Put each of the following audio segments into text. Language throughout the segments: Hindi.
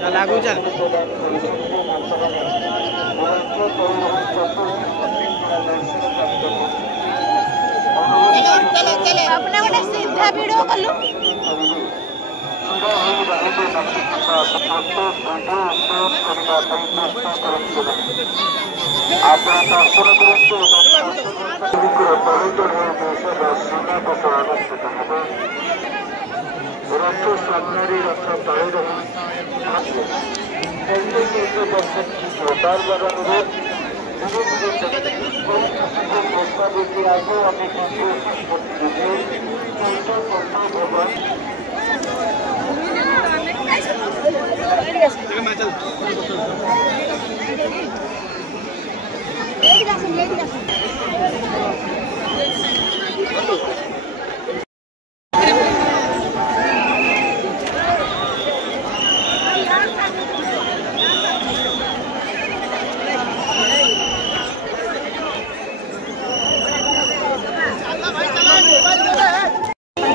चल आगू चल अपने गोटे सीधा वीडियो कलु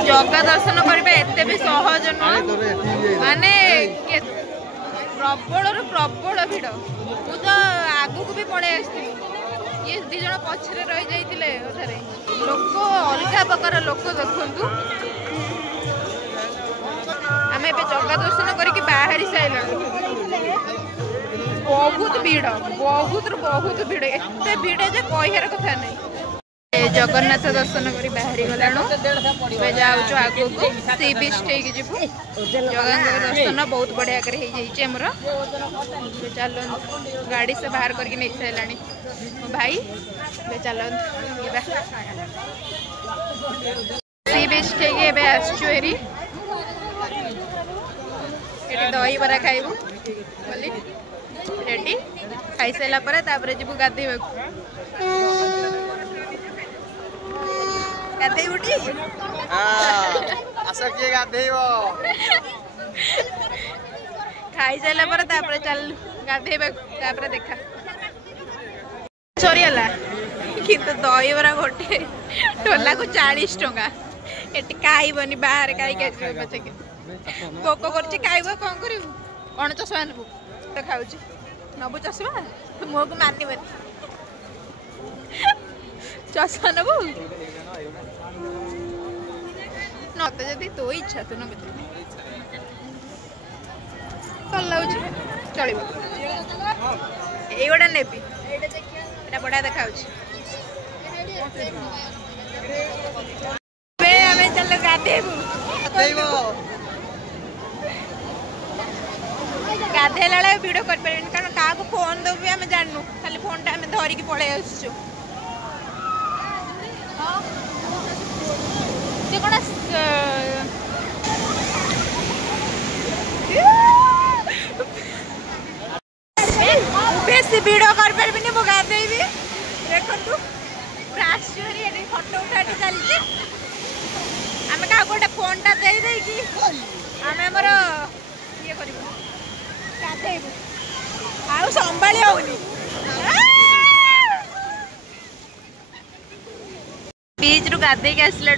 जगह दर्शन करबे एते भी सहज न माने प्रबल प्रबल भिड़ मु तो आगु को भी पड़े आसती ये दी जन पछरे रही जाइतिले ओथरे लोक अलगा प्रकार लोक देखंतु आमे बे जगह दर्शन करके बाहरी साइला बहुत भीड़ एते भीड़ जे कहियार कथा नहीं जगन्नाथ दर्शन करी बाहरी गलाणु जाऊँ आगो को सी बीच ठीक जीवु जगन्नाथ दर्शन बहुत बढ़िया कर हमर चल गाड़ी से बाहर करके नहीं सारे मो भाई चल सी बीच ठीक आसरी दही बरा खाइबू बोली रेडी खाई सारा जीवु गाधे गाधेबुटी आस किए गाधेब खाई सारा पर चल गाधेबा देखा सरीगला किंतु दहीबरा गोटे टोला को 40 टंका एटी खाइबनी बाहर खाई पचे भोक कर कौन कर कौन चषमा नबू तो खाऊ नबू चषमा मुह को मानबनी चषमा नबू नत जदि तो इच्छा तू नबू भल लगुच चल ये नेबी ये बढ़िया देखा चल गाधेबू गाधेला वीडियो कर कारण क्या फोन दबु आम जानू खाली फोन टा धरिकी पलि आसु कौन बेस वीडियो कर पारि मु गाधेबी देखु पूरा आश्चर्य फटो उठा चलती आम क्या गोटे फोन टा दे आम आमर ये कर गाधेबू आउ संभाली होनी बीच रु गाधे के आसला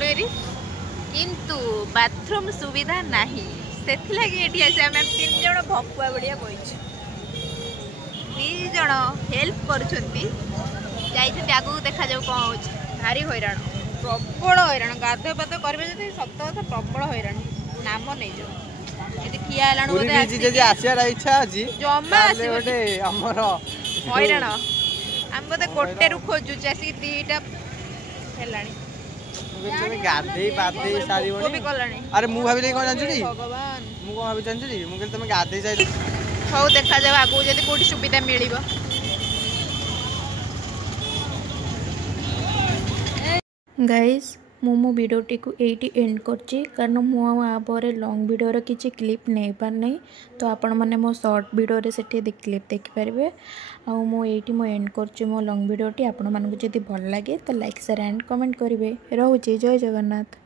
किंतु बाथरूम सुविधा नहीं से लगे ये आसे आम 3 जन भकुआ बढ़िया बही 2 जन हेल्प कर आगू देखा जाऊ कौन हो भारी हैरान प्रबल हैरान गाधे पाध करेंगे जब सत कथा प्रबल हैरान नाम नहीं जाऊ ठिया जमा हैरान आम बोधे गोटे खोजुचे आसिक 2टा है तुम गाधे पाधे सारी वो भी कलानी अरे मु भाभी कौन जानछु नी भगवान मु कौन भाभी जानछु नी मु कहली तुम गाधे जाई हौ देखा जाव आगु जदी कोठी सुविधा मिलिबो गाइस मो भिडियोटी को एटी एंड करछि कारण मु आपर लॉन्ग वीडियो किसी क्लिप नहीं पार नहीं तो आपण मैंने मो शॉर्ट वीडियो रे सेठी क्लिप देखि पारबे आ मो एटी मो एंड करछि मो लॉन्ग वीडियोटी आपण मानको जदी भल लागे तो लाइक शेयर एंड कमेंट करिवे रहउछि जय जगन्नाथ।